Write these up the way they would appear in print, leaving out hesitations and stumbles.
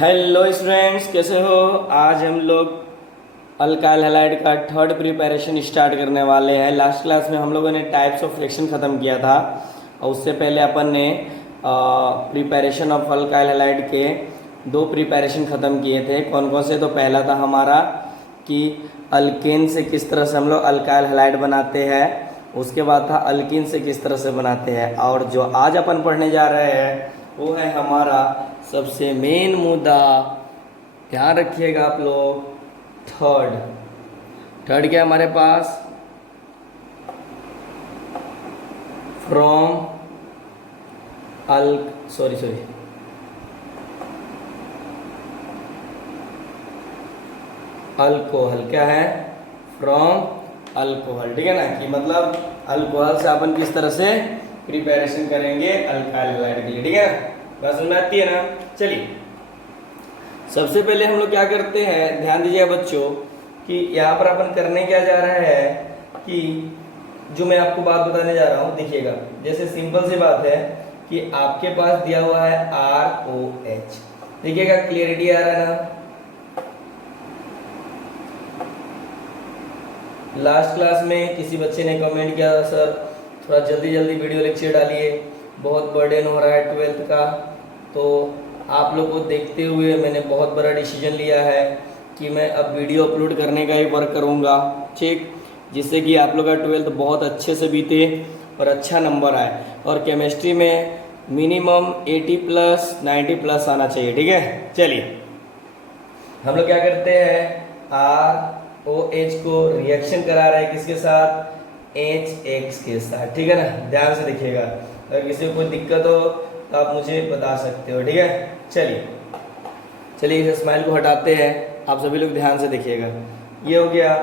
Hello students, कैसे हो। आज हम लोग अल्काइल हैलाइड का थर्ड प्रिपरेशन स्टार्ट करने वाले हैं। लास्ट क्लास में हम लोगों ने टाइप्स ऑफ रिएक्शन ख़त्म किया था और उससे पहले अपन ने प्रिपरेशन ऑफ अल्काइल हैलाइड के दो प्रिपरेशन ख़त्म किए थे। कौन कौन से? तो पहला था हमारा कि अल्केन से किस तरह से हम लोग अल्काइल हैलाइड बनाते हैं, उसके बाद था अल्कीन से किस तरह से बनाते हैं, और जो आज अपन पढ़ने जा रहे हैं वो है हमारा सबसे मेन मुद्दा। ध्यान रखिएगा आप लोग, थर्ड क्या है हमारे पास? From alcohol. क्या है? From alcohol. ठीक है ना, कि मतलब अल्कोहल से अपन किस तरह से प्रिपरेशन करेंगे अल्काइल हैलाइड के लिए। ठीक है ना, बात समझ में आती है ना। चलिए, सबसे पहले हम लोग क्या करते हैं, ध्यान दीजिएगा बच्चों, कि यहाँ पर अपन करने क्या जा रहा है कि जो मैं आपको बात बताने जा रहा हूँ, देखिएगा। जैसे सिंपल सी बात है कि आपके पास दिया हुआ है ROH। देखिएगा, क्लियरिटी आ रहा है ना। लास्ट क्लास में किसी बच्चे ने कमेंट किया, सर थोड़ा जल्दी जल्दी वीडियो लेक्चर डालिए, बहुत बर्डन हो रहा है 12th का। तो आप लोग को देखते हुए मैंने बहुत बड़ा डिसीजन लिया है कि मैं अब वीडियो अपलोड करने का ही वर्क करूँगा, ठीक, जिससे कि आप लोग का 12th बहुत अच्छे से बीते और अच्छा नंबर आए, और केमिस्ट्री में मिनिमम 80+ 90+ आना चाहिए। ठीक है, चलिए हम लोग क्या करते हैं, ROH को रिएक्शन करा रहे हैं किसके साथ? HX के साथ। ठीक है ना, ध्यान से देखिएगा, अगर किसी को कोई दिक्कत हो तो आप मुझे बता सकते हो। ठीक है, चलिए इस स्माइल को हटाते हैं, आप सभी लोग ध्यान से देखिएगा। ये हो गया।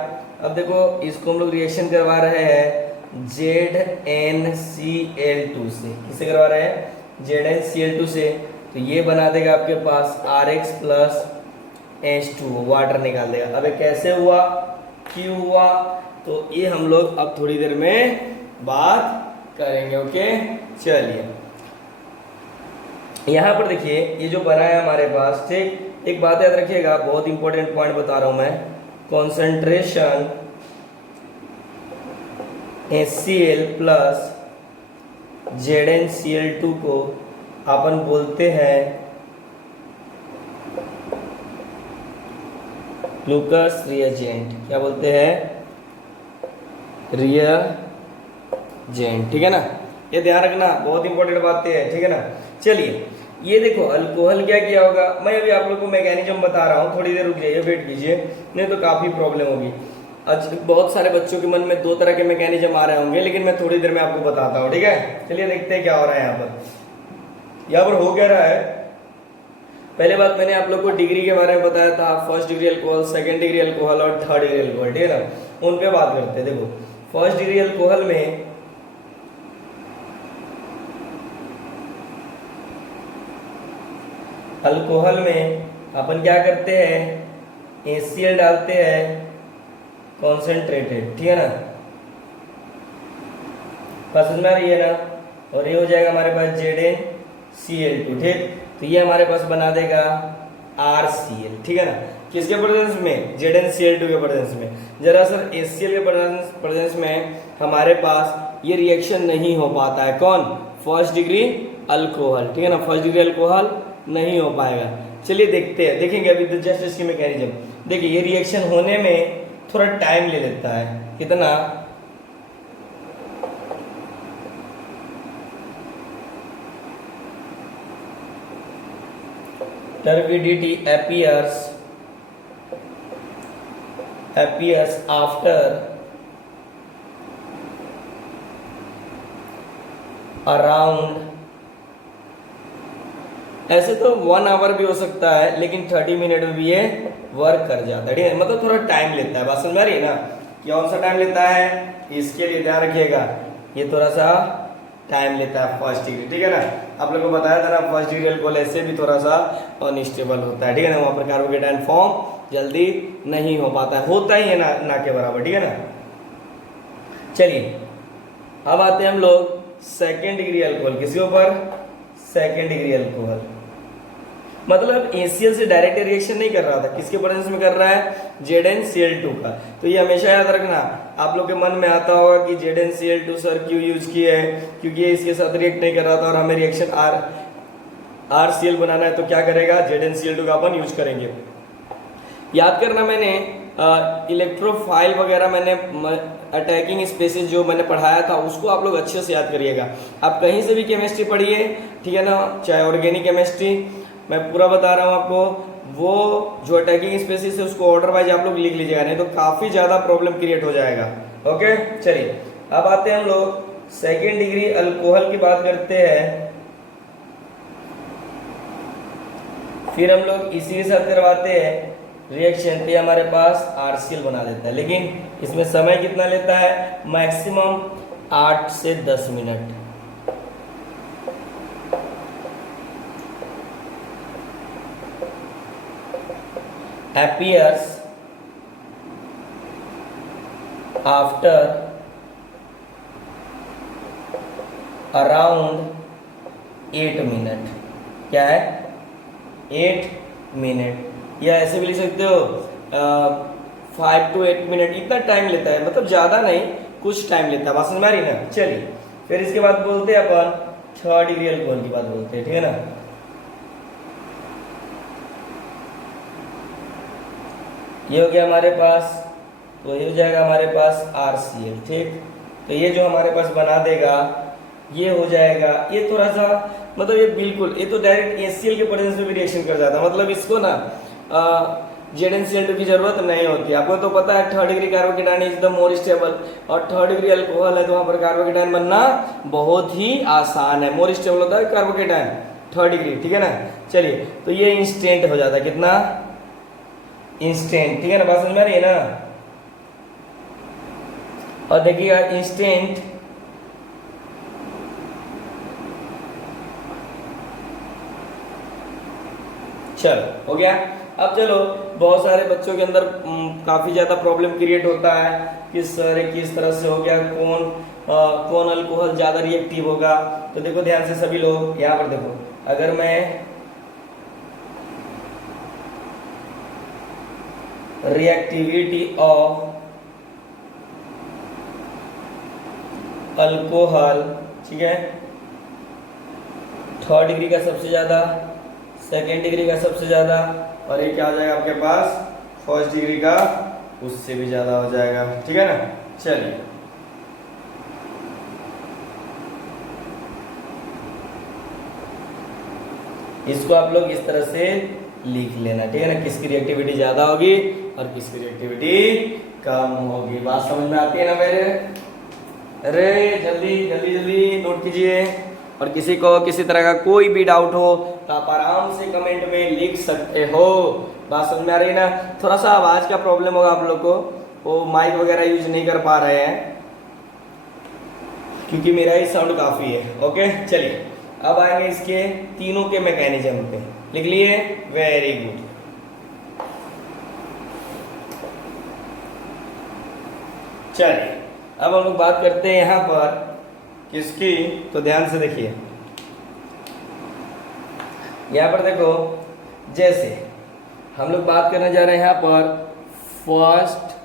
अब देखो, इसको हम लोग रिएक्शन करवा रहे हैं ZnCl2 से। किससे करवा रहे हैं? ZnCl2 से। तो ये बना देगा आपके पास RX प्लस H2O, वाटर निकाल देगा। अब ये कैसे हुआ, क्यों हुआ, तो ये हम लोग अब थोड़ी देर में बात करेंगे। ओके, चलिए यहाँ पर देखिए, ये जो बना है हमारे पास, ठीक, एक बात याद रखिएगा, बहुत इंपॉर्टेंट पॉइंट बता रहा हूं मैं। कॉन्सेंट्रेशन HCl प्लस ZnCl2 को अपन बोलते हैं ग्लूकोज रिएजेंट। क्या बोलते हैं? रिएजेंट। ठीक है ना, ये ध्यान रखना, बहुत इंपॉर्टेंट बातें हैं। ठीक है ना, चलिए ये देखो, अल्कोहल क्या किया होगा, मैं अभी आप लोगों को मैकेनिज्म बता रहा हूँ, थोड़ी देर रुक जाइए, वेट कीजिए, नहीं तो काफी प्रॉब्लम होगी। आज बहुत सारे बच्चों के मन में दो तरह के मैकेनिज्म आ रहे होंगे, लेकिन मैं थोड़ी देर में आपको बताता हूँ। ठीक है, चलिए देखते हैं क्या हो रहा है यहाँ पर हो क्या रहा है। पहले बात, मैंने आप लोग को डिग्री के बारे में बताया था, first degree alcohol, second degree alcohol और थर्ड डिग्री अल्कोहल। ठीक है ना, उन पे बात करते हैं। देखो, फर्स्ट डिग्री अल्कोहल में अपन क्या करते हैं, HCl डालते हैं कॉन्सेंट्रेटेड। ठीक है ना, समझ में आ रही है ना, और ये हो जाएगा हमारे पास ZnCl2। ठीक, तो ये हमारे पास बना देगा RCl। ठीक है ना, किसके प्रेजेंस में? ZnCl2 के प्रेजेंस में। जरा सर HCl के प्रेजेंस में हमारे पास ये रिएक्शन नहीं हो पाता है। कौन? First degree alcohol. ठीक है ना, फर्स्ट डिग्री अल्कोहल नहीं हो पाएगा। चलिए देखते हैं, देखेंगे अभी तो जस्ट इसकी मैकेनिज्म। देखिए, ये रिएक्शन होने में थोड़ा टाइम ले लेता है। कितना? turbidity appears after around, ऐसे तो 1 आवर भी हो सकता है, लेकिन 30 मिनट में भी ये वर्क कर जाता है। ठीक है, मतलब थोड़ा टाइम लेता है। बात समझ में आ रही है ना, कौन सा टाइम लेता है, इसके लिए ध्यान रखिएगा, ये थोड़ा सा टाइम लेता है फर्स्ट डिग्री। ठीक है ना, आप लोगों को बताया था ना, फर्स्ट डिग्री अल्कोहल ऐसे भी थोड़ा सा अनस्टेबल होता है। ठीक है ना, वहाँ पर कार्बोकेटायन फॉर्म जल्दी नहीं हो पाता है, होता ही है ना के बराबर। ठीक है ना, चलिए अब आते हैं हम लोग सेकेंड डिग्री अल्कोहल। किसके ऊपर? Second degree alcohol. मतलब ACl से डायरेक्ट रिएक्शन नहीं कर रहा था, किसके प्रेजेंस में कर रहा है, ZnCl2 का। तो ये हमेशा याद रखना, आप लोग के मन में आता होगा कि ZnCl2 सर क्यों यूज किए हैं, क्योंकि ये इसके साथ रिएक्ट नहीं कर रहा था और हमें रिएक्शन RCl बनाना है, तो क्या करेगा, ZnCl2 का अपन यूज करेंगे। याद करना, मैंने इलेक्ट्रोफाइल वगैरह मैंने अटैकिंग स्पेसिस जो मैंने पढ़ाया था उसको आप लोग अच्छे से याद करिएगा। आप कहीं से भी केमिस्ट्री पढ़िए, ठीक है ना, चाहे ऑर्गेनिक केमिस्ट्री, मैं पूरा बता रहा हूँ आपको, वो जो अटैकिंग स्पेसिस है उसको ऑर्डर वाइज आप लोग लिख लीजिएगा, नहीं तो काफी ज्यादा प्रॉब्लम क्रिएट हो जाएगा। ओके, चलिए अब आते हैं हम लोग सेकेंड डिग्री अल्कोहल की बात करते हैं। फिर हम लोग इसी के साथ करवाते हैं रिएक्शन, तो हमारे पास RCl बना देता है, लेकिन इसमें समय कितना लेता है, मैक्सिमम 8 से 10 minute. appears after around 8 minute. क्या है, 8 मिनट, या ऐसे भी लिख सकते हो 5 to 8 मिनट, इतना टाइम लेता है, मतलब ज्यादा नहीं, कुछ टाइम लेता है। बात समझ में आ रही ना। चलिए फिर इसके बाद बोलते हैं अपन थर्ड डिग्री अल्कोहल की बात बोलते हैं, ठीक है ना। ये हो गया हमारे पास, तो ये हो जाएगा हमारे पास RCl, ठीक। तो ये जो हमारे पास बना देगा ये हो जाएगा, ये थोड़ा सा मतलब ये बिल्कुल, ये तो डायरेक्ट ACl के प्रेजेंस में भी रिएक्शन कर जाता है, मतलब इसको ना ZnCl2 की जरूरत नहीं होती। आपको तो पता है third degree carbocation is the more stable, और थर्ड डिग्री अल्कोहल है तो वहां पर कार्बोकेटाइन बनना बहुत ही आसान है, मोर स्टेबल होता है कार्बोकेटाइन थर्ड डिग्री, ठीक है ना। चलिए तो ये इंस्टेंट हो जाता है, कितना, इंस्टेंट, ठीक है ना, बात समझ में आ रही है ना। और देखिएगा इंस्टेंट चलो हो गया। अब चलो, बहुत सारे बच्चों के अंदर काफी ज्यादा प्रॉब्लम क्रिएट होता है कि सर किस तरह से हो गया, कौन अल्कोहल ज्यादा रिएक्टिव होगा। तो देखो ध्यान से सभी लोग, यहाँ पर देखो, अगर मैं रिएक्टिविटी ऑफ अल्कोहल, ठीक है, थर्ड डिग्री का सबसे ज्यादा, सेकेंड डिग्री का सबसे ज्यादा, और ये क्या हो जाएगा आपके पास, फर्स्ट डिग्री का उससे भी ज्यादा हो जाएगा, ठीक है ना। चलिए इसको आप लोग इस तरह से लिख लेना, ठीक है ना, किसकी रिएक्टिविटी ज्यादा होगी और किसकी रिएक्टिविटी कम होगी। बात समझ में आती है ना मेरे, अरे जल्दी जल्दी जल्दी नोट कीजिए। और किसी को किसी तरह का कोई भी डाउट हो तो आप आराम से कमेंट में लिख सकते हो। बात समझ में आ रही है ना। थोड़ा सा आवाज का प्रॉब्लम होगा आप लोग को, वो माइक वगैरह यूज नहीं कर पा रहे हैं क्योंकि मेरा ही साउंड काफी है। ओके चलिए अब आएंगे इसके तीनों के मैकेनिज्म पे, लिख लिए, वेरी गुड। चलिए अब हम लोग बात करते हैं यहां पर किसकी, तो ध्यान से देखिए, यहां पर देखो, जैसे हम लोग बात करने जा रहे हैं यहां पर फर्स्ट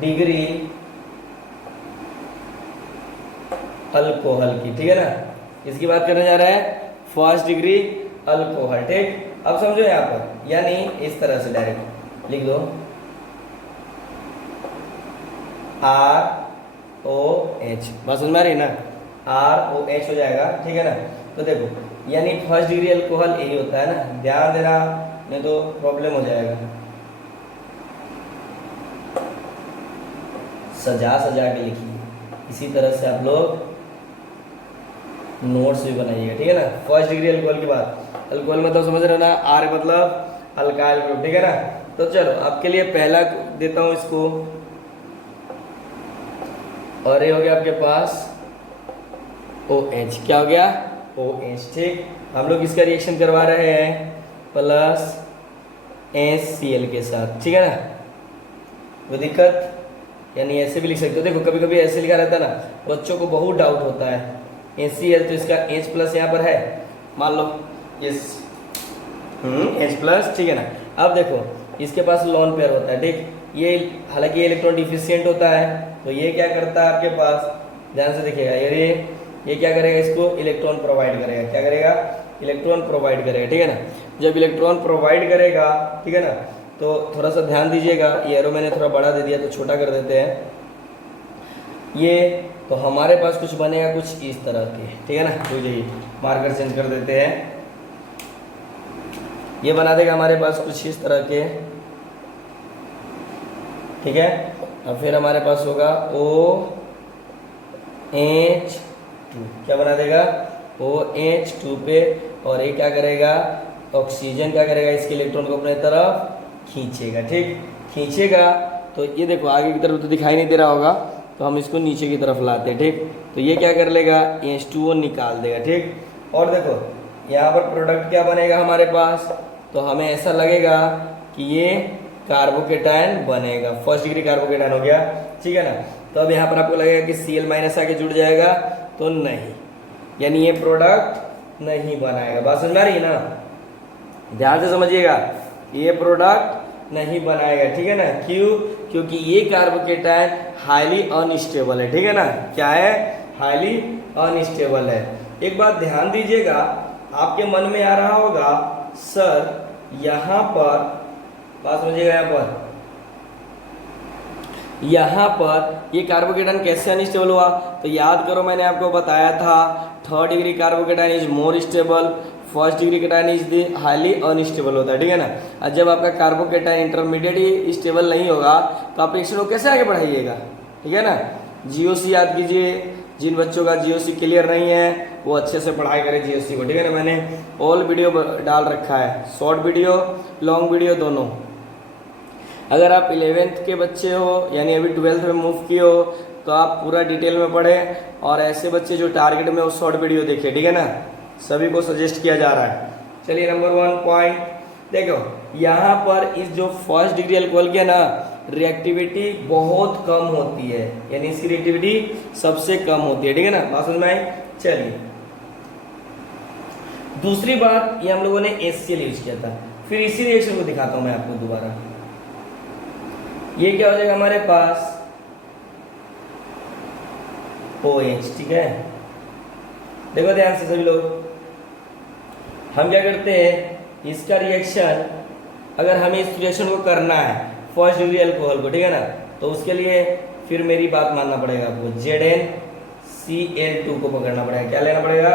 डिग्री अल्कोहल की, ठीक है ना, इसकी बात करने जा रहे हैं फर्स्ट डिग्री अल्कोहल, ठीक। अब समझो यहां पर, यानी इस तरह से डायरेक्ट लिख दो ROH, बात समझ में आ रही है ना, ROH हो जाएगा, ठीक है ना। तो देखो यानी फर्स्ट डिग्री अल्कोहल यही होता है ना, ध्यान देना नहीं तो प्रॉब्लम हो जाएगा। सजा सजा के लिखिए, इसी तरह से आप लोग नोट्स भी बनाइएगा, ठीक है ना। फर्स्ट डिग्री अल्कोहल की बात, अल्कोहल मतलब समझ रहे हो ना, R मतलब अल्काइल ग्रुप, ठीक है ना। तो चलो आपके लिए पहला देता हूं इसको, और ये हो गया आपके पास OH, क्या हो गया, OH, ठीक। हम लोग इसका रिएक्शन करवा रहे हैं प्लस HCl के साथ, ठीक है ना, कोई दिक्कत, यानी ऐसे भी लिख सकते हो। देखो कभी कभी ऐसे लिखा रहता है ना, बच्चों को बहुत डाउट होता है, HCl तो इसका H प्लस यहाँ पर है, मान लो इस H प्लस, ठीक है ना। अब देखो इसके पास लोन पेयर होता है, ठीक। ये हालांकि ये इलेक्ट्रॉन डिफिशियंट होता है, तो ये क्या करता है आपके पास, ध्यान से देखिएगा, ये क्या करेगा, इसको इलेक्ट्रॉन प्रोवाइड करेगा। क्या करेगा, इलेक्ट्रॉन प्रोवाइड करेगा, ठीक है ना। जब इलेक्ट्रॉन प्रोवाइड करेगा, ठीक है ना, तो थोड़ा सा ध्यान दीजिएगा, ये एरो मैंने थोड़ा बड़ा दे दिया तो छोटा कर देते हैं ये। तो हमारे पास कुछ बनेगा कुछ इस तरह के, ठीक है ना। तो यही मार्कर चेंज कर देते हैं, ये बना देगा हमारे पास कुछ इस तरह के, ठीक है। अब फिर हमारे पास होगा OH2, क्या बना देगा, OH2 पे, और ये क्या करेगा, ऑक्सीजन क्या करेगा, इसके इलेक्ट्रॉन को अपने तरफ खींचेगा, ठीक। खींचेगा तो ये देखो आगे की तरफ तो दिखाई नहीं दे रहा होगा, तो हम इसको नीचे की तरफ लाते हैं, ठीक। तो ये क्या कर लेगा, H2O निकाल देगा, ठीक। और देखो यहाँ पर प्रोडक्ट क्या बनेगा हमारे पास, तो हमें ऐसा लगेगा कि ये कार्बोकेटायन बनेगा, फर्स्ट डिग्री कार्बोकेटायन हो गया, ठीक है ना। तो अब यहाँ पर आपको लगेगा कि Cl माइनस आके जुड़ जाएगा, तो नहीं, यानी ये प्रोडक्ट नहीं बनाएगा। बात समझ में आ रही है ना, ध्यान से समझिएगा, ये प्रोडक्ट नहीं बनाएगा, ठीक है ना। क्यों, क्योंकि ये कार्बोकेटायन हाईली अनस्टेबल है, ठीक है ना। क्या है, हाईली अनस्टेबल है। एक बात ध्यान दीजिएगा, आपके मन में आ रहा होगा सर यहाँ पर, बात समझिएगा, यहाँ पर ये कार्बोकेटायन कैसे अनस्टेबल हुआ, तो याद करो मैंने आपको बताया था third degree carbocation is more stable, first degree cation is the highly unstable होता है, ठीक है ना। और जब आपका कार्बोकेटायन इंटरमीडिएट ही स्टेबल नहीं होगा तो आप रिएक्शन को कैसे आगे बढ़ाइएगा, ठीक है ना। जीओसी याद कीजिए, जिन बच्चों का जीओसी क्लियर नहीं है वो अच्छे से पढ़ाई करें जीओसी को, ठीक है ना। मैंने ऑल वीडियो डाल रखा है, शॉर्ट वीडियो लॉन्ग वीडियो दोनों। अगर आप 11th के बच्चे हो यानी अभी 12th में मूव किए हो तो आप पूरा डिटेल में पढ़ें, और ऐसे बच्चे जो टारगेट में वो शॉर्ट वीडियो देखे, ठीक है ना। सभी को सजेस्ट किया जा रहा है। चलिए नंबर 1 पॉइंट देखो, यहाँ पर इस जो फर्स्ट डिग्री अल्कोहल की है ना, रिएक्टिविटी बहुत कम होती है, यानी इसकी रिएक्टिविटी सबसे कम होती है, ठीक है ना। बात समझ में आई। चलिए दूसरी बात, ये हम लोगों ने HCl यूज किया था, फिर इसी रिएक्शन को दिखाता हूं मैं आपको दोबारा। ये क्या हो जाएगा हमारे पास OH, ठीक है। देखो ध्यान से सभी लोग, हम क्या करते हैं, इसका रिएक्शन अगर हमें इस रिएक्शन को करना है फर्स्ट डिग्री अल्कोहल को, ठीक है ना, तो उसके लिए फिर मेरी बात मानना पड़ेगा आपको, ZnCl2 को पकड़ना पड़ेगा। क्या लेना पड़ेगा,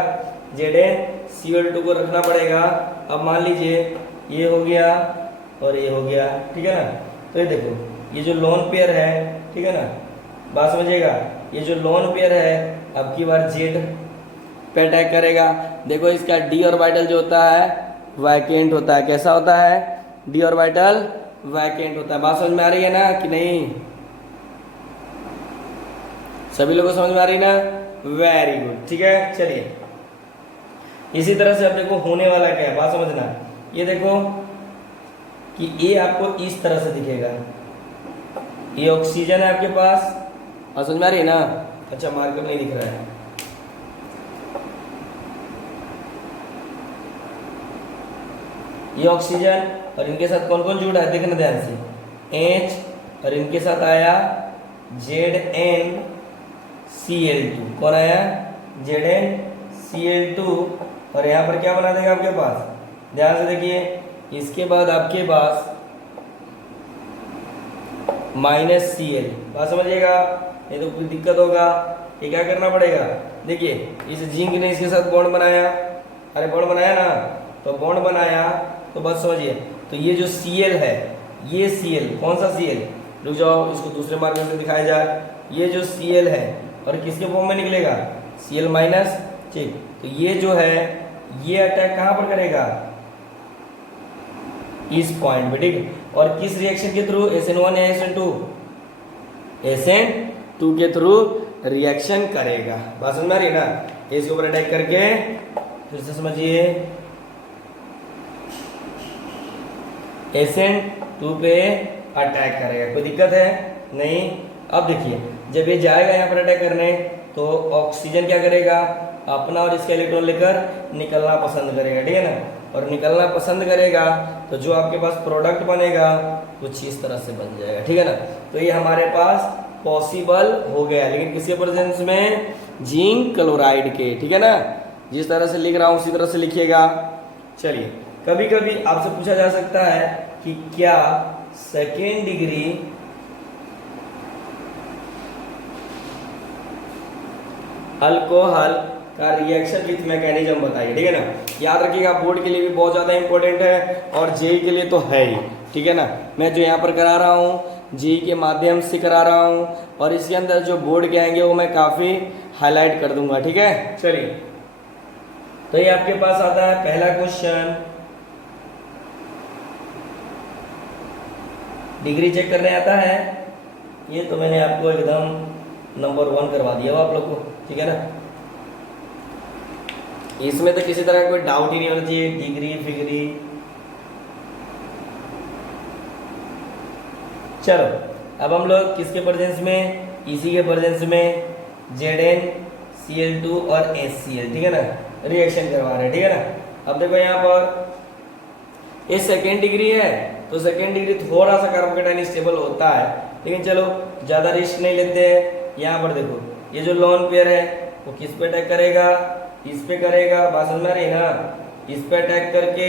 ZnCl2 को रखना पड़ेगा। अब मान लीजिए ये हो गया और ये हो गया, ठीक है ना। तो ये देखो ये जो लोन पेयर है, ठीक है ना, बात समझिएगा, ये जो लोन पेयर है अब की बार Z पे अटैक करेगा। देखो इसका d ऑर्बिटल जो होता है वैकेंट होता है, कैसा होता है, d ऑर्बिटल वैकेंट होता है। बात समझ में आ रही है ना कि नहीं, सभी लोगों को समझ में आ रही है ना, वेरी गुड, ठीक है। चलिए इसी तरह से अब देखो होने वाला क्या है, बात समझना। ये देखो कि ये आपको इस तरह से दिखेगा, ये ऑक्सीजन है आपके पास, बात समझ में आ रही है ना। अच्छा मार्कर नहीं दिख रहा है, ये ऑक्सीजन और इनके साथ कौन कौन जुड़ा है देखना ध्यान से, H और इनके साथ आया ZnCl2, कौन आया, ZnCl2, और यहाँ पर क्या बना देगा आपके पास, ध्यान से देखिए, इसके बाद आपके पास -Cl, बात समझिएगा, नहीं तो कोई दिक्कत होगा। ये क्या करना पड़ेगा, देखिए इस जिंक ने इसके साथ बॉन्ड बनाया, अरे बॉन्ड बनाया ना, तो बॉन्ड बनाया तो बस समझिए, तो ये जो Cl है, ये Cl कौन सा Cl, रुक जाओ इसको दूसरे मार्कर से दिखाया जाए, ये जो Cl है और किसके फॉर्म में निकलेगा, Cl माइनस, ठीक। तो ये जो है ये अटैक कहाँ पर करेगा, इस पॉइंट पे, ठीक। और किस रिएक्शन के थ्रू, SN1 या SN2, SN2 के थ्रू रिएक्शन करेगा। बात समझ में आ रही है ना। इसके ऊपर अटैक करके फिर से समझिए, SN2 पे अटैक करेगा, कोई दिक्कत है नहीं। अब देखिए जब ये जाएगा यहाँ पर अटैक करने तो ऑक्सीजन क्या करेगा, अपना और इसका इलेक्ट्रॉन लेकर निकलना पसंद करेगा, ठीक है ना। और निकलना पसंद करेगा तो जो आपके पास प्रोडक्ट बनेगा कुछ इस तरह से बन जाएगा, ठीक है ना। तो ये हमारे पास पॉसिबल हो गया, लेकिन किसके प्रेजेंस में, जिंक क्लोराइड के, ठीक है ना। जिस तरह से लिख रहा हूं उसी तरह से लिखिएगा। चलिए, कभी कभी आपसे पूछा जा सकता है कि क्या सेकेंड डिग्री अल्कोहल का रिएक्शन विथ मैकेनिज्म बताइए, ठीक है ना। याद रखिएगा, बोर्ड के लिए भी बहुत ज्यादा इंपॉर्टेंट है और जेई के लिए तो है ही, ठीक है ना। मैं जो यहाँ पर करा रहा हूँ जेई के माध्यम से करा रहा हूँ और इसके अंदर जो बोर्ड के आएंगे वो मैं काफी हाईलाइट कर दूंगा, ठीक है। चलिए, तो ये आपके पास आता है पहला क्वेश्चन, डिग्री चेक करने आता है। ये तो मैंने आपको एकदम नंबर 1 करवा दिया हो आप लोग को, ठीक है ना। इसमें तो किसी तरह का कोई डाउट ही नहीं होना चाहिए, डिग्री फिग्री। चलो, अब हम लोग किसके प्रेजेंस में, इसी के प्रेजेंस में ZnCl2 और HCl, ठीक है ना, रिएक्शन करवा रहे हैं, ठीक है ना। अब देखो यहाँ पर ये सेकेंड डिग्री है, तो सेकेंड डिग्री थोड़ा सा कार्बोकेटाइन स्टेबल होता है, लेकिन चलो ज्यादा रिस्क नहीं लेते हैं। यहाँ पर देखो, ये जो लोन पेयर है वो किस पे अटैक करेगा, इस पे करेगा, बात समझ में आ रही है ना। इस पे अटैक करके,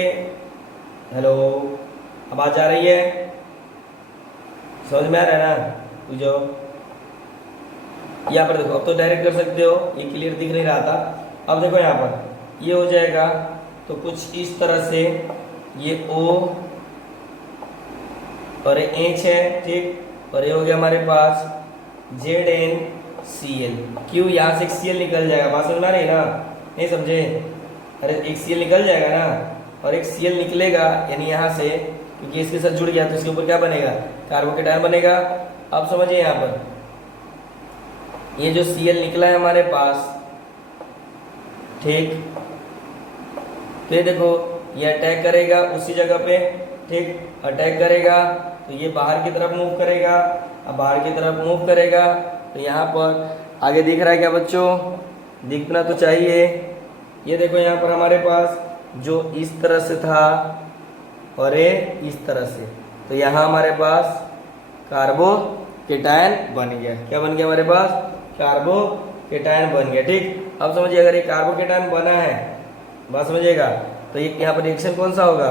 हेलो, आवाज आ रही है, समझ में आ रहा है ना, पूछो। यहाँ पर देखो, अब तो डायरेक्ट कर सकते हो, ये क्लियर दिख नहीं रहा था। अब देखो यहाँ पर ये हो जाएगा तो कुछ इस तरह से, ये O और H है, ठीक, और ये हो गया हमारे पास ZnCl। क्यों, यहाँ से एक Cl निकल जाएगा, बात समझ में आ रही है ना, नहीं समझे। अरे एक Cl निकल जाएगा ना, और एक Cl निकलेगा यानी यहाँ से, क्योंकि इसके साथ जुड़ गया तो इसके ऊपर क्या बनेगा, कार्बोकेटाइन बनेगा। अब समझिए यहाँ पर ये जो Cl निकला है हमारे पास, ठीक, तो ये देखो ये अटैक करेगा उसी जगह पे, ठीक, अटैक करेगा तो ये बाहर की तरफ मूव करेगा। अब बाहर की तरफ मूव करेगा तो यहाँ पर आगे दिख रहा है क्या बच्चों, दिखना तो चाहिए। ये देखो यहाँ पर हमारे पास जो इस तरह से था और ये इस तरह से, तो यहाँ हमारे पास कार्बोकेटाइन बन गया। क्या बन गया हमारे पास, कार्बोकेटाइन बन गया, ठीक। अब समझिए, अगर ये कार्बोकेटाइन बना है, बात समझिएगा, तो ये यहाँ पर रिएक्शन कौन सा होगा,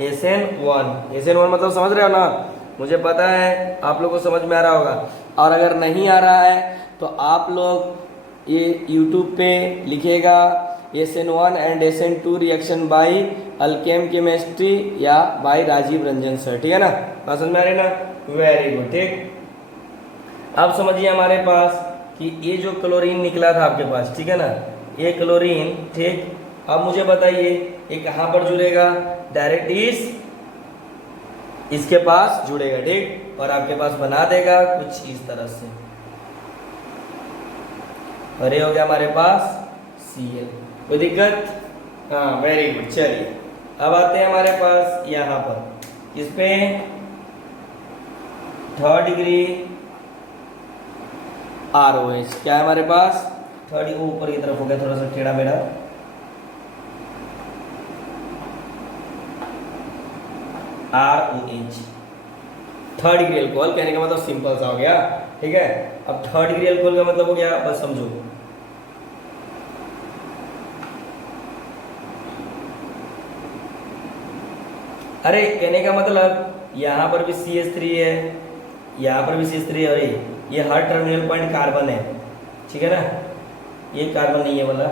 SN1। SN1 मतलब समझ रहे हो ना, मुझे पता है आप लोग को समझ में आ रहा होगा। और अगर नहीं आ रहा है तो आप लोग ये YouTube पे लिखेगा SN1 and SN2 reaction by Alkem chemistry या बाई राजीव रंजन सर, ठीक है ना, बात समझ में आ रही है ना, वेरी गुड, ठीक। अब समझिए हमारे पास कि ये जो क्लोरीन निकला था आपके पास, ठीक है ना, ये क्लोरीन, ठीक। अब मुझे बताइए ये कहाँ पर जुड़ेगा, डायरेक्ट इसके पास जुड़ेगा, ठीक, और आपके पास बना देगा कुछ इस तरह से, और ये हो गया हमारे पास Cl। कोई दिक्कत, हाँ, वेरी गुड। चलिए, अब आते हैं हमारे पास यहाँ पर इस पे थर्ड डिग्री ROH। क्या है हमारे पास, थर्ड, ऊपर की तरफ हो गया थोड़ा सा टेढ़ा मेढ़ा, ROH, थर्ड डिग्री अल्कोहल। कहने का मतलब सिंपल सा हो गया, ठीक है। अब थर्ड डिग्री अल्कोहल का मतलब हो गया, बस समझो, अरे कहने का मतलब यहाँ पर भी CH3 है, यहाँ पर भी CH3 है, और ये हर टर्मिनल पॉइंट कार्बन है, ठीक है ना, ये कार्बन नहीं है वाला,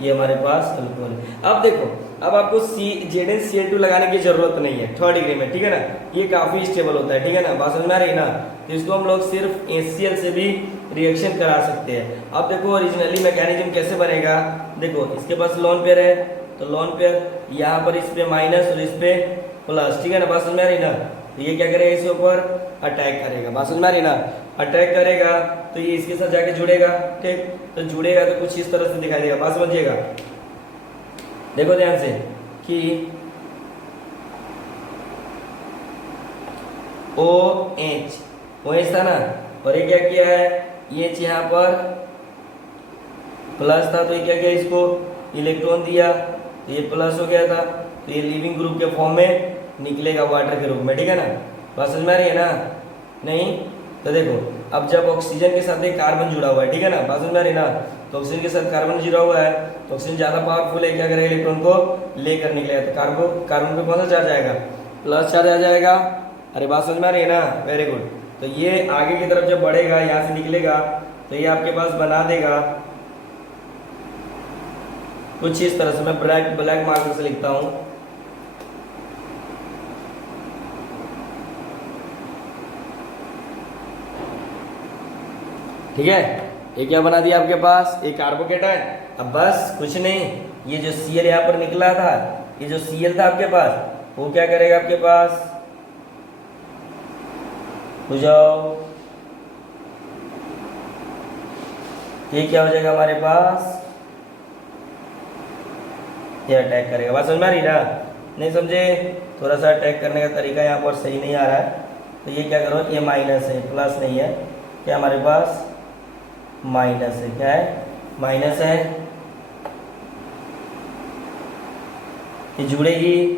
ये हमारे पास अल्कोहल है। अब देखो, अब आपको ZnCl2 लगाने की जरूरत नहीं है थर्ड डिग्री में, ठीक है ना, ये काफी स्टेबल होता है, ठीक है ना, बात समझ में आ रही है ना। तो इसको हम लोग सिर्फ HCl से भी रिएक्शन करा सकते हैं। अब देखो ओरिजिनली मैकेनिज्म कैसे बनेगा, देखो इसके पास लोन पेयर है, तो लोन पेयर यहाँ पर इस पे माइनस और इस पे प्लस, ठीक है ना, बात समझ में आ रही ना। तो ये क्या करेगा, इसके ऊपर अटैक करेगा, बात समझ में आ रही ना, अटैक करेगा तो ये इसके साथ जाके जुड़ेगा, ठीक, तो जुड़ेगा तो कुछ इस तरह से दिखाई देगा, बात समझिएगा। देखो ध्यान से कि OH था ना, और ये क्या किया है, ये यहाँ पर प्लस था तो ये क्या किया, इसको इलेक्ट्रॉन दिया तो ये प्लस हो गया था, तो ये लिविंग ग्रुप के फॉर्म में निकलेगा वाटर के रूप में, ठीक है ना। बात समझ में आ रही है ना? नहीं तो देखो, अब जब ऑक्सीजन के साथ एक कार्बन जुड़ा हुआ है, ठीक है ना, बात समझ में आ रही है ना, तो ऑक्सीजन के साथ कार्बन जुड़ा हुआ है तो ऑक्सीजन ज़्यादा पावरफुल है, क्या करेगा, इलेक्ट्रॉन को लेकर निकलेगा, तो कार्बन पे कौन सा चार्ज आएगा, प्लस चार्ज आ जाएगा। अरे बात समझ में आ रही है ना? Very good. तो ये आगे की तरफ जब बढ़ेगा, यहाँ से निकलेगा तो ये आपके पास बना देगा कुछ इस तरह से। मैं ब्लैक मार्कर से लिखता हूँ, ठीक है। ये क्या बना दिया आपके पास, एक कार्बोकेटायन। अब बस कुछ नहीं, ये जो Cl यहाँ पर निकला था, ये जो Cl था आपके पास, वो क्या करेगा आपके पास, हो जाओ, ये क्या हो जाएगा हमारे पास, ये अटैक करेगा। बात समझ में आ रही ना? नहीं समझे? थोड़ा सा अटैक करने का तरीका यहाँ पर सही नहीं आ रहा है, तो ये क्या करो, ये माइनस है, प्लस नहीं है, क्या हमारे पास माइनस है, क्या है, माइनस है, ये जुड़ेगी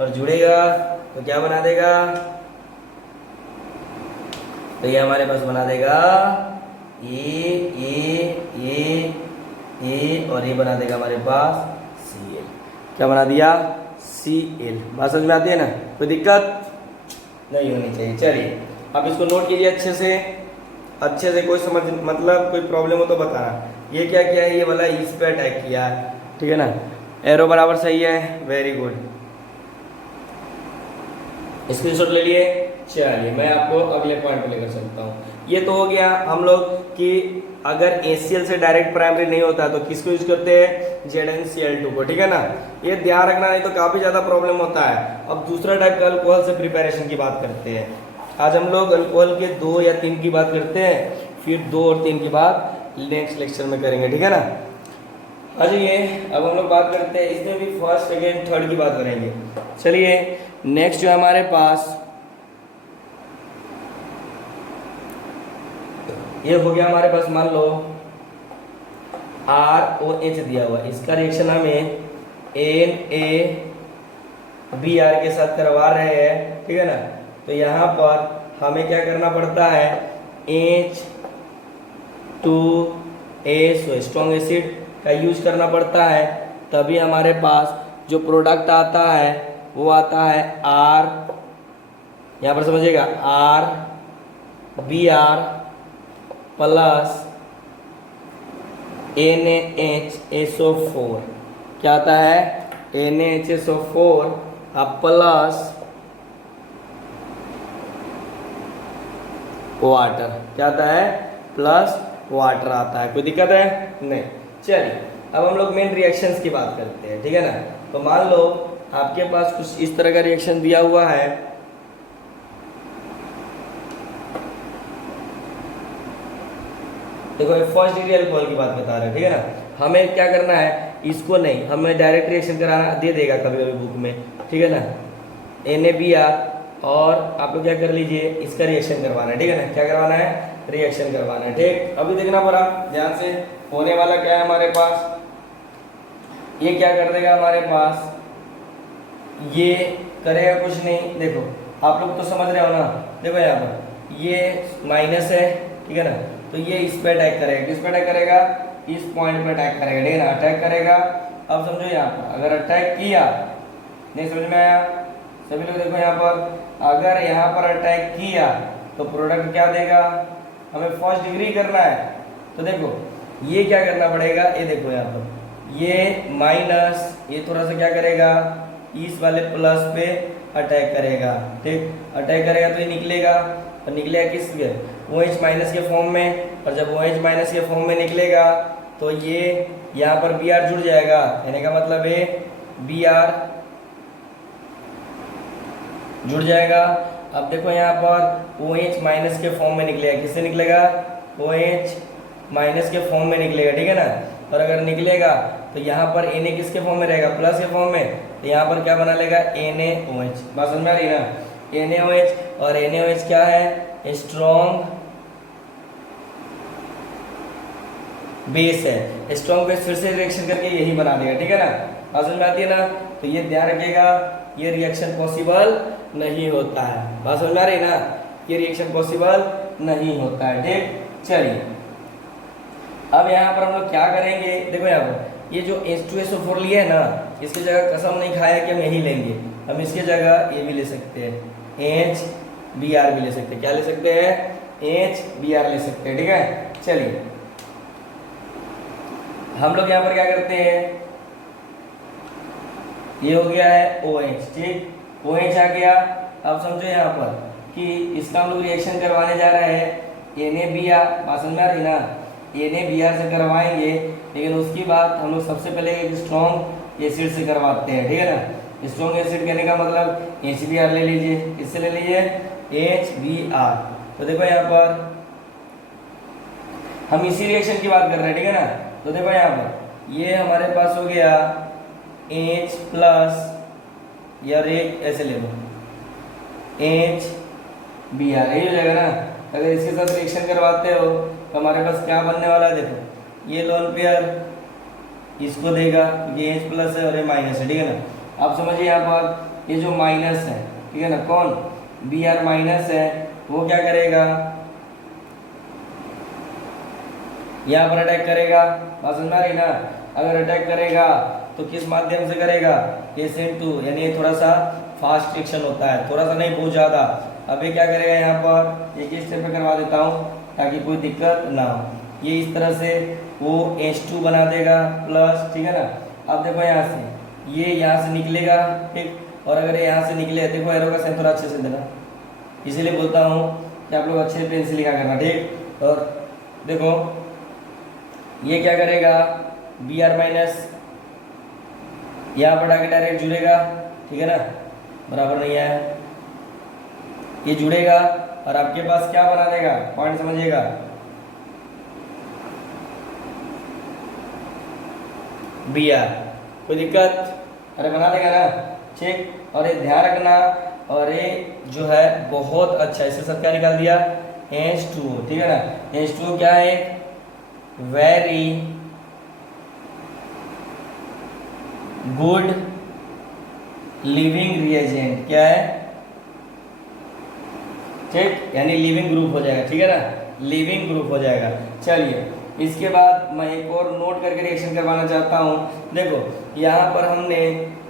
और जुड़ेगा तो क्या बना देगा, तो ये हमारे पास बना देगा ए और ये बना देगा हमारे पास Cl। क्या बना दिया, Cl। बात समझ में आती है ना? कोई दिक्कत नहीं होनी चाहिए। चलिए आप इसको नोट कीजिए अच्छे से कोई समझ मतलब कोई प्रॉब्लम हो तो बताना। ये क्या किया है, ये वाला इस पे अटैक किया है, ठीक है ना, एरो बराबर सही है, वेरी गुड, स्क्रीनशॉट ले लिए। चलिए मैं आपको अगले पॉइंट पे लेकर चलता हूँ। ये तो हो गया हम लोग कि अगर ACl से डायरेक्ट प्राइमरी नहीं होता तो किसको यूज करते हैं, ZnCl2 को, ठीक है ना। ये ध्यान रखना, नहीं तो काफी ज्यादा प्रॉब्लम होता है। अब दूसरा टाइप का अल्कोहल से प्रिपरेशन की बात करते हैं। आज हम लोग अल्कोहल के 2 या 3 की बात करते हैं, फिर 2 और 3 की बात नेक्स्ट लेक्चर में करेंगे, ठीक है ना। चलिए अब हम लोग बात करते हैं, इसमें भी फर्स्ट सेकेंड थर्ड की बात करेंगे। चलिए नेक्स्ट जो है हमारे पास, ये हो गया हमारे पास, मान लो ROH दिया हुआ, इसका रिएक्शन हमें NaBr के साथ करवा रहे हैं, ठीक है ना। तो यहाँ पर हमें क्या करना पड़ता है, H2SO स्ट्रॉन्ग एसिड का यूज करना पड़ता है, तभी हमारे पास जो प्रोडक्ट आता है वो आता है R, यहाँ पर समझिएगा RBr प्लस NaHSO4, क्या आता है, NaHSO4 प्लस वाटर, क्या आता है, प्लस वाटर आता है। कोई दिक्कत है? नहीं। चलिए अब हम लोग मेन रिएक्शंस की बात करते हैं, ठीक है ना। तो मान लो आपके पास कुछ इस तरह का रिएक्शन दिया हुआ है, देखो ये फर्स्ट डिग्री अल्कोहल की बात बता रहे हैं, ठीक है ना। हमें क्या करना है, इसको नहीं, हमें डायरेक्ट रिएक्शन कराना दे देगा कभी कभी बुक में, ठीक है ना। NaBr और आप लोग क्या कर लीजिए, इसका रिएक्शन करवाना है, ठीक है ना। क्या करवाना है, रिएक्शन करवाना है, ठीक। अभी देखना पड़ा ध्यान से, होने वाला क्या है हमारे पास, ये क्या कर देगा हमारे पास, ये करेगा कुछ नहीं, देखो आप लोग तो समझ रहे हो ना। देखो यहाँ पर ये माइनस है, ठीक है ना, तो ये इस पे अटैक करेगा, किस पे अटैक करेगा, इस पॉइंट पे अटैक करेगा, ठीक है ना, अटैक करेगा। अब समझो यहाँ पर अगर अटैक किया, नहीं समझ में आया सभी लोग, देखो यहाँ पर अगर यहाँ पर अटैक किया तो प्रोडक्ट क्या देगा, हमें फर्स्ट डिग्री करना है, तो देखो ये क्या करना पड़ेगा, ये देखो यहाँ पर ये माइनस, ये थोड़ा सा क्या करेगा, इस वाले प्लस पे अटैक करेगा, ठीक, अटैक करेगा तो ये निकलेगा, और निकलेगा किस पे, OH माइनस के फॉर्म में, और जब OH माइनस के फॉर्म में निकलेगा तो ये यहाँ पर Br जुड़ जाएगा, कहने का मतलब है Br जुड़ जाएगा। अब देखो यहाँ पर OH माइनस के फॉर्म में निकलेगा, किससे निकलेगा, OH माइनस के फॉर्म में निकलेगा, ठीक है ना। और अगर निकलेगा तो यहाँ पर Na किसके फॉर्म में रहेगा, प्लस के फॉर्म में, तो यहाँ पर क्या बना लेगा, NaOH। बात समझ में आ रही है ना, NaOH, और NaOH क्या है, स्ट्रॉन्ग बेस है, स्ट्रॉन्ग बेस फिर से रिएक्शन करके यही बना देगा, ठीक है ना। बात समझ में आती है ना। तो ये ध्यान रखिएगा, ये रिएक्शन पॉसिबल नहीं होता है। बात समझ में आ रही है ना, ये रिएक्शन पॉसिबल नहीं होता है, ठीक। चलिए अब यहाँ पर हम लोग क्या करेंगे, देखो यहाँ पर ये जो H2SO4 लिया है ना, इसकी जगह कसम नहीं खाया कि हम यही लेंगे, हम इसकी जगह ये भी ले सकते हैं, HBr भी ले सकते हैं। क्या ले सकते हैं, HBr ले सकते हैं, ठीक है। चलिए हम लोग यहाँ पर क्या करते हैं, ये हो गया है OH, ठीक, OH आ गया। अब समझो यहाँ पर कि इसका हम लोग रिएक्शन करवाने जा रहे हैं NaBr, बात समझ में आ रही ना, NaBr से करवाएंगे, लेकिन उसकी बात हम लोग सबसे पहले एक स्ट्रॉन्ग एसिड से करवाते हैं, ठीक है ना। स्ट्रॉन्ग एसिड कहने का मतलब HBr ले लीजिए, इससे ले लीजिए HBr। तो देखो यहाँ पर हम इसी रिएक्शन की बात कर रहे हैं, ठीक है ना। तो देखो यहाँ पर ये हमारे पास हो गया H प्लस, यार एक ऐसे ले लो HBr, यही हो जाएगा ना। अगर इसके साथ रिएक्शन करवाते हो तो हमारे पास क्या बनने वाला है, देखो ये लोन पेयर इसको देगा क्योंकि H प्लस है और ये माइनस है, ठीक है ना। आप समझिए यहाँ पर ये जो माइनस है, ठीक है ना, कौन Br माइनस है, वो क्या करेगा, यहाँ पर अटैक करेगा। बात समझ में आ रही ना। अगर अटैक करेगा तो किस माध्यम से करेगा, SN2, यानी ये थोड़ा सा फास्ट रिएक्शन होता है, थोड़ा सा नहीं बहुत ज़्यादा। अब ये क्या करेगा, यहाँ पर एक ही स्टेप पे करवा देता हूँ ताकि कोई दिक्कत ना हो। ये इस तरह से वो H2 बना देगा प्लस, ठीक है ना। अब देखो यहाँ से ये यहाँ से निकलेगा, ठीक, और अगर ये यहाँ से निकले, देखो एरो का साइन थोड़ा अच्छे से देना, इसीलिए बोलता हूँ कि आप लोग अच्छे पेन से लिखा करना, ठीक। और देखो ये क्या करेगा, Br माइनस यहाँ पर आके डायरेक्ट जुड़ेगा, ठीक है ना, बराबर नहीं है, ये जुड़ेगा और आपके पास क्या बना देगा, पॉइंट समझिएगा, Br। कोई दिक्कत, अरे बना देगा ना, ठीक। और ये ध्यान रखना, और ये जो है बहुत अच्छा, इसके साथ क्या निकाल दिया, H2O, ठीक है ना। H2O क्या है, वेरी गुड लिविंग रिएजेंट, क्या है, ठीक, यानी लिविंग ग्रुप हो जाएगा, ठीक है ना, लिविंग ग्रुप हो जाएगा। चलिए इसके बाद मैं एक और नोट करके रिएक्शन करवाना चाहता हूँ। देखो यहाँ पर हमने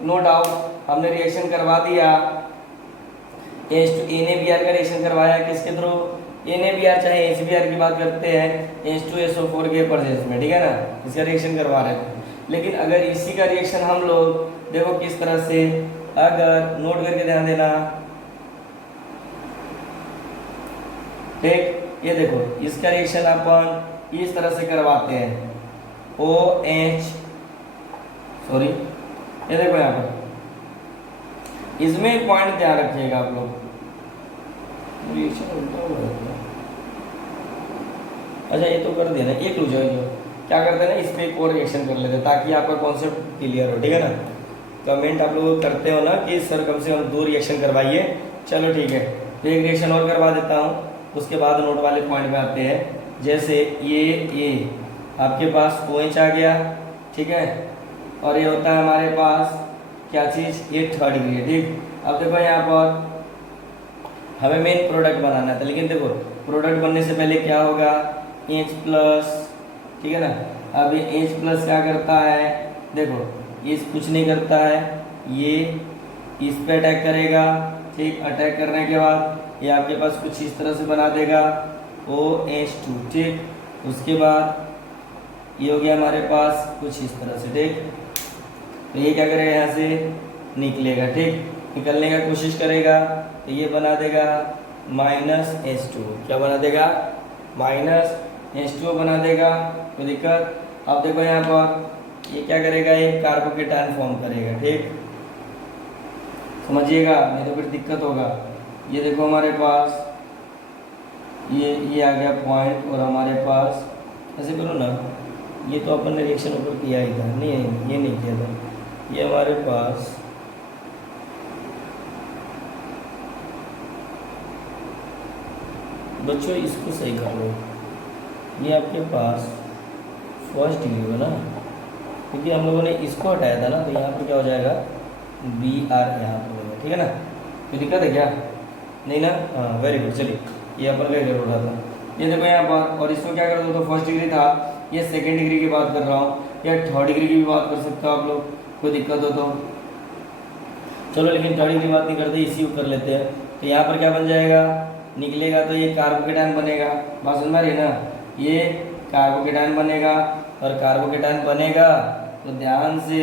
नो डाउट हमने रिएक्शन करवा दिया, NaBr का रिएक्शन करवाया किसके थ्रू, NaBr चाहे HBr की बात करते हैं H2SO4 के प्रेजेंस में, ठीक है ना, इसका रिएक्शन करवा रहे थे। लेकिन अगर इसी का रिएक्शन हम लोग देखो किस तरह से, अगर नोट करके ध्यान देना, ठीक, ये देखो इसका रिएक्शन अपन इस तरह से करवाते हैं, OH, सॉरी, ये देखो यहाँ पर इसमें एक पॉइंट ध्यान रखिएगा आप लोग, रिएक्शन उल्टा हो रहा है। अच्छा ये तो कर देना, एक रुक जाओ, क्या करते हैं ना, इस पे एक और रिएक्शन कर लेते हैं ताकि आपका कॉन्सेप्ट क्लियर हो, ठीक है ना। कमेंट आप लोग करते हो ना कि सर कम से कम 2 रिएक्शन करवाइए, चलो ठीक है, तो एक रिएक्शन और करवा देता हूँ, उसके बाद नोट वाले पॉइंट में आते हैं। जैसे ये आपके पास OH आ गया, ठीक है, और ये होता है हमारे पास क्या चीज़, ये थर्ड डिग्री है, ठीक। अब देखो यहाँ पर हमें मेन प्रोडक्ट बनाना था, लेकिन देखो प्रोडक्ट बनने से पहले क्या होगा, H प्लस, ठीक है ना। अब ये H प्लस क्या करता है, देखो ये कुछ नहीं करता है, ये इस पे अटैक करेगा, ठीक, अटैक करने के बाद ये आपके पास कुछ इस तरह से बना देगा OH2, ठीक। उसके बाद ये हो गया हमारे पास कुछ इस तरह से, ठीक। तो ये क्या करेगा, यहाँ से निकलेगा, ठीक, निकलने का कोशिश करेगा, तो ये बना देगा -H2, क्या बना देगा, -H2 बना देगा, कोई दिक्कत। अब देखो यहाँ पर ये क्या करेगा, एक कार्बोकेटायन फॉर्म करेगा, ठीक, समझिएगा, नहीं तो फिर दिक्कत होगा। ये देखो हमारे पास ये आ गया पॉइंट, और हमारे पास ऐसे करो ना, ये तो अपन ने रिएक्शन ऊपर किया ही था, नहीं ये नहीं किया था, ये हमारे पास बच्चों इसको सही कर लो, ये आपके पास फर्स्ट डिग्री होगा ना, क्योंकि हम लोगों ने इसको हटाया था ना, तो यहाँ पर क्या हो जाएगा बी आर यहाँ पर होगा, ठीक है ना। कोई दिक्कत है क्या? नहीं ना, हाँ वेरी गुड। चलिए ये अपन का गड़बड़ था, ये देखो यहाँ पर, और इसको क्या कर दो, तो फर्स्ट डिग्री था, ये सेकंड डिग्री की बात कर रहा हूँ, या थर्ड डिग्री की भी बात कर सकते हो आप लोग, कोई दिक्कत हो तो। चलो लेकिन थर्ड डिग्री की बात नहीं करते, इसी को कर लेते हैं। तो यहाँ पर क्या बन जाएगा, निकलेगा तो ये कार्बोकेटायन बनेगा, बात समझ में आ रही है ना, ये कार्बोकेटायन बनेगा, और कार्बोकेटायन बनेगा तो ध्यान से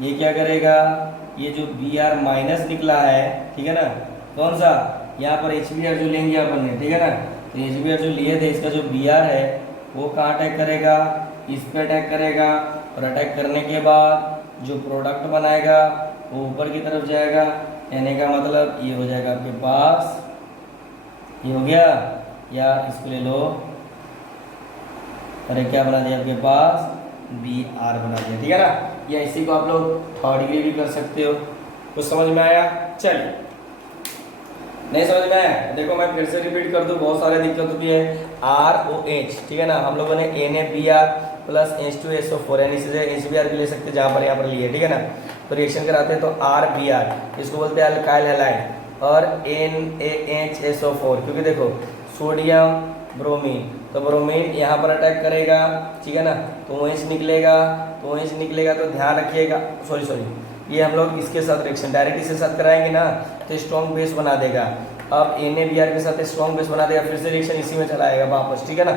ये क्या करेगा, ये जो Br माइनस निकला है, ठीक है ना, कौन सा, यहाँ पर HBr जो लेंगे अपन ने, ठीक है ना, तो HBr जो लिए थे, इसका जो Br है वो कहाँ अटैक करेगा, इस पे अटैक करेगा, और अटैक करने के बाद जो प्रोडक्ट बनाएगा वो ऊपर की तरफ जाएगा, कहने का मतलब ये हो जाएगा आपके पास, ये हो गया, या इसको ले लो, अरे क्या बना दिया आपके पास, Br बना दिया, ठीक है ना। या इसी को आप लोग थर्ड डिग्री भी कर सकते हो। कुछ समझ में आया? चलिए, नहीं समझ में आया, देखो मैं फिर से रिपीट कर दूं, बहुत सारे दिक्कत होती है। ROH, ठीक है ना, हम लोगों ने NaBr प्लस H2SO4 यानी सीधे HBr भी ले सकते, जहाँ पर यहाँ पर लिए, ठीक है ना। तो रिएक्शन कराते हैं तो RBr, इसको बोलते हैं अल्काइल हैलाइड, और NaHSO4, क्योंकि देखो सोडियम ब्रोमीन, तो ब्रोमीन यहाँ पर अटैक करेगा, ठीक है ना, तो OH निकलेगा, तो OH निकलेगा तो ध्यान रखिएगा, सॉरी ये हम लोग इसके साथ रिएक्शन डायरेक्ट इसके साथ कराएंगे ना, तो स्ट्रॉन्ग बेस बना देगा। अब NaBr के साथ स्ट्रॉन्ग बेस बना देगा, फिर से रिएक्शन इसी में चलाएगा वापस, ठीक है ना।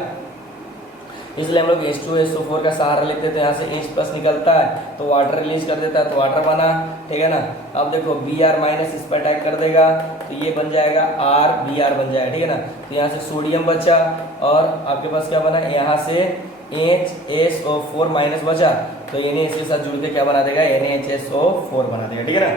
इसलिए हम लोग H2SO4 का सहारा लेते थे, यहाँ से H प्लस निकलता है तो वाटर रिलीज कर देता है, तो वाटर बना, ठीक है ना। अब देखो Br माइनस इस पर अटैक कर देगा, तो ये बन जाएगा RBr बन जाएगा, ठीक है ना। तो यहाँ से सोडियम बचा, और आपके पास क्या बना, यहाँ से HSO4 माइनस बचा, तो Na इसके साथ जुड़ के क्या बना देगा, NaHSO4 बना देगा, ठीक है ना।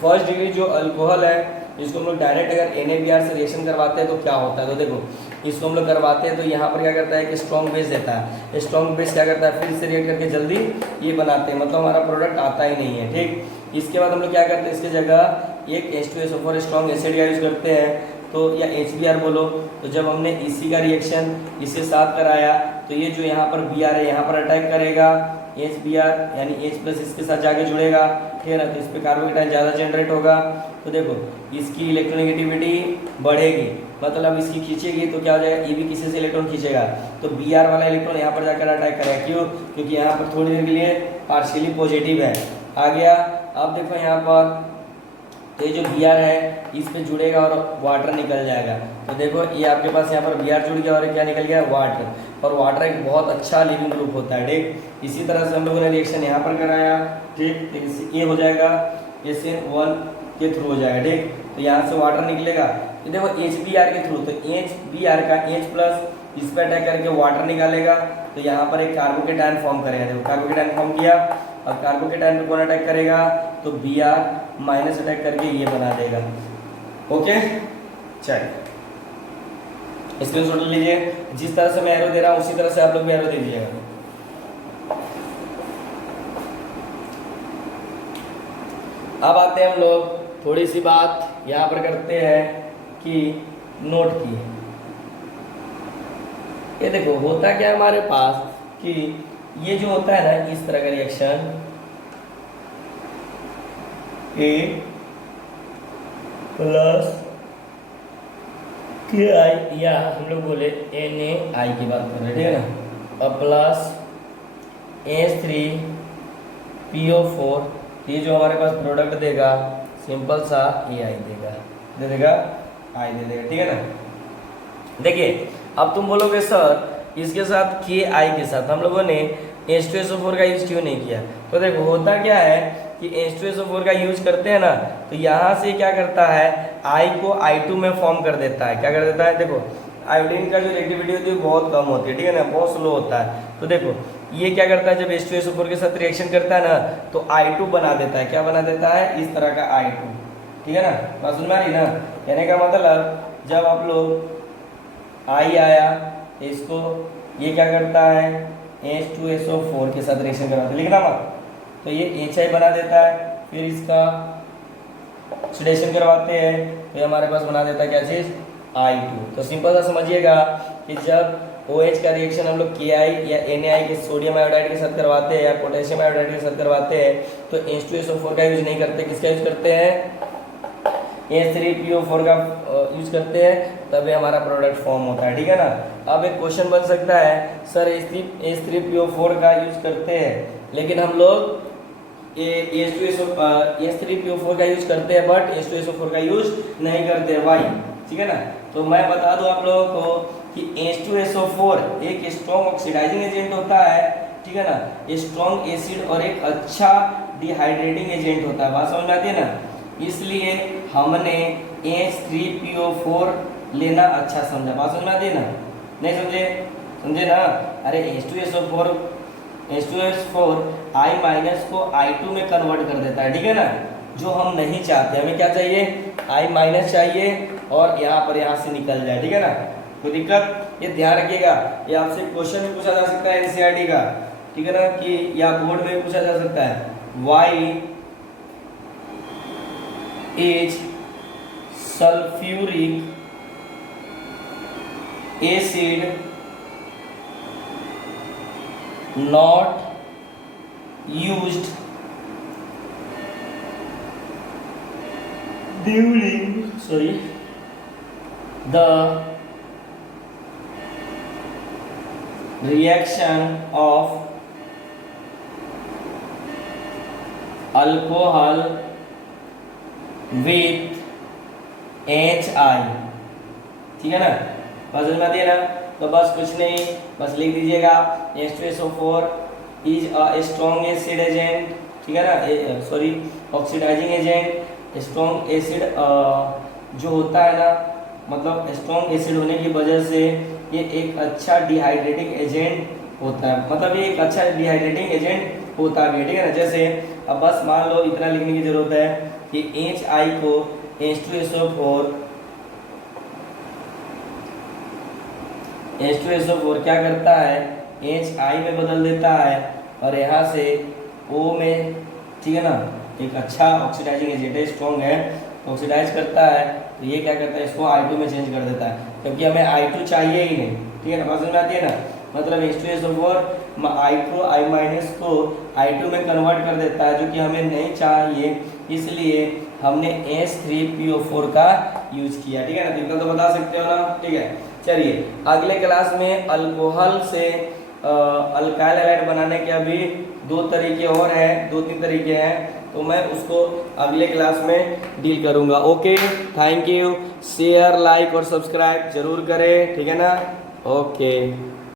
फर्स्ट डिग्री जो अल्कोहल है, इसको हम लोग डायरेक्ट अगर NaBr से रिएक्शन करवाते हैं तो क्या होता है, तो देखो इसको हम लोग करवाते हैं तो यहाँ पर क्या करता है कि स्ट्रॉन्ग बेस देता है, स्ट्रॉन्ग बेस क्या करता है, फिर से रिएक्ट करके जल्दी ये बनाते हैं, मतलब हमारा प्रोडक्ट आता ही नहीं है, ठीक। इसके बाद हम लोग क्या करते हैं, इसकी जगह एक H2SO4 स्ट्रॉन्ग एसिड का यूज करते हैं, तो या HBr बोलो, तो जब हमने इसी का रिएक्शन इसके साथ कराया, तो ये जो यहाँ पर Br है यहाँ पर अटैक करेगा, HBr यानी H प्लस इसके साथ जाके जुड़ेगा, ठीक है ना, तो इस पर कार्बोकेटायन ज़्यादा जनरेट होगा, तो देखो इसकी इलेक्ट्रोनेगेटिविटी बढ़ेगी, मतलब इसकी खींचेगी तो क्या हो जाएगा, ये भी किसी से इलेक्ट्रॉन खींचेगा, तो Br वाला इलेक्ट्रॉन यहाँ पर जाकर अटैक करेगा, क्यों, क्योंकि यहाँ पर थोड़ी देर के लिए पार्शियली पॉजिटिव है, आ गया। अब देखो यहाँ पर तो ये जो Br है इस पे जुड़ेगा और वाटर निकल जाएगा, तो देखो ये आपके पास यहाँ पर Br जुड़ गया और क्या निकल गया, वाटर, और वाटर एक बहुत अच्छा लिविंग ग्रुप होता है, ठीक। इसी तरह से हम लोगों ने रिएक्शन यहाँ पर कराया, ठीक, ये हो जाएगा SN1 के थ्रू हो जाएगा, ठीक, तो यहाँ से वाटर निकलेगा, तो देखो HBr के थ्रू, तो HBr का H प्लस इस पर अटैक करके वाटर निकालेगा, तो यहाँ पर एक कार्बोकेटायन फॉर्म करेगा, देखो कार्बोकेटायन फॉर्म किया, अब कार्बोकेटायन पे कौन अटैक करेगा, तो Br माइनस अटैक करके ये बना देगा, ओके। चलिए स्क्रीनशॉट ले लीजिए, जिस तरह से मैं एरो दे रहा हूँ उसी तरह से आप लोग भी एरो दे दीजिएगा। अब आते हैं हम लोग, थोड़ी सी बात यहाँ पर करते हैं कि नोट की, ये देखो होता क्या है हमारे पास कि ये जो होता है ना इस तरह का रिएक्शन, A प्लस KI, या हम लोग बोले NaI की बात कर रहे हैं, ठीक है ना, अब प्लस H3PO4, ये जो हमारे पास प्रोडक्ट देगा सिंपल सा AI देगा, दे देगा I दे देगा, ठीक है ना। देखिए अब तुम बोलोगे सर इसके साथ KI के साथ हम लोगों ने H2SO4 का यूज क्यों नहीं किया, तो देखो होता क्या है कि H2SO4 का यूज करते हैं ना, तो यहाँ से क्या करता है, I को I2 में फॉर्म कर देता है, क्या कर देता है, देखो आयोडीन का जो रिएक्टिविटी होती है बहुत कम होती है, ठीक है ना, बहुत स्लो होता है, तो देखो ये क्या करता है, जब H2SO4 के साथ रिएक्शन करता है ना, तो I2 बना देता है, क्या बना देता है, इस तरह का I2, ठीक है ना, बात समझ में आ रही ना, कहने का मतलब जब आप लोग I आया इसको ये क्या करता है, H2SO4 के साथ रिएक्शन कराता है, लिखना मत, तो ये HI बना देता है, फिर इसका ऑक्सीडेशन करवाते हैं, तो ये हमारे पास बना देता है क्या चीज़, I2। तो सिंपल सा समझिएगा कि जब OH का रिएक्शन हम लोग Ki या Na के सोडियम आयोडाइड के साथ करवाते हैं या पोटेशियम आयोडाइड के साथ करवाते हैं तो H2SO4 का यूज नहीं करते, किसका यूज करते हैं? H3PO4 का यूज करते हैं, तभी हमारा प्रोडक्ट फॉर्म होता है। ठीक है ना। अब एक क्वेश्चन बन सकता है, सर H3PO4 का यूज करते हैं लेकिन हम लोग H3PO4 का यूज करते हैं बट H2SO4 का यूज नहीं करते, वाई? ठीक है ना। तो मैं बता दूं आप लोगों को कि H2SO4 एक स्ट्रॉन्ग ऑक्सीडाइजिंग एजेंट होता है, ठीक है ना, स्ट्रॉन्ग एसिड और एक अच्छा डिहाइड्रेटिंग एजेंट होता है। बात समझ में आती है ना। इसलिए हमने H3PO4 लेना अच्छा समझा। बात समझ में आती है ना? नहीं समझे? समझे ना। अरे H2SO4 I- को I2 में कन्वर्ट कर देता है, ठीक है ना, जो हम नहीं चाहते। हमें क्या चाहिए? I- चाहिए और यहाँ से निकल जाए, ठीक है ना। कोई दिक्कत? ये ध्यान रखिएगा, ये आपसे क्वेश्चन भी पूछा जा सकता है NCERT का, ठीक है ना, कि या बोर्ड में भी पूछा जा सकता है। Why is sulphuric acid not used during the reaction of alcohol with HI। ठीक है ना, समझ में आती है ना। तो बस कुछ नहीं, बस लिख दीजिएगा H2SO4 is a strong acid agent, ठीक है ना, ऑक्सीडाइजिंग एजेंट। स्ट्रॉन्ग एसिड जो होता है ना, मतलब स्ट्रॉन्ग एसिड होने की वजह से ये एक अच्छा डिहाइड्रेटिंग एजेंट होता है, मतलब ये एक अच्छा डिहाइड्रेटिंग एजेंट होता है, ठीक है ना। जैसे अब बस मान लो इतना लिखने की जरूरत है कि HI को H2SO4 क्या करता है? HI में बदल देता है और यहाँ से O में, ठीक है ना, एक अच्छा ऑक्सीडाइजिंग एजेंट है, स्ट्रॉन्ग है, ऑक्सीडाइज करता है। तो ये क्या करता है? इसको I2 में चेंज कर देता है, क्योंकि हमें I2 चाहिए ही नहीं, ठीक है ना। समझ में आती है ना। मतलब H2SO4 I- को I2 में कन्वर्ट कर देता है, जो कि हमें नहीं चाहिए, इसलिए हमने H3PO4 का यूज किया, ठीक है ना। तो तो बता सकते हो ना, ठीक है। चलिए अगले क्लास में अल्कोहल से अल्काइल हैलाइड बनाने के अभी 2 तरीके और हैं, 2-3 तरीके हैं, तो मैं उसको अगले क्लास में डील करूंगा। Okay, thank you. Share, like और सब्सक्राइब जरूर करें, ठीक है ना। ओके।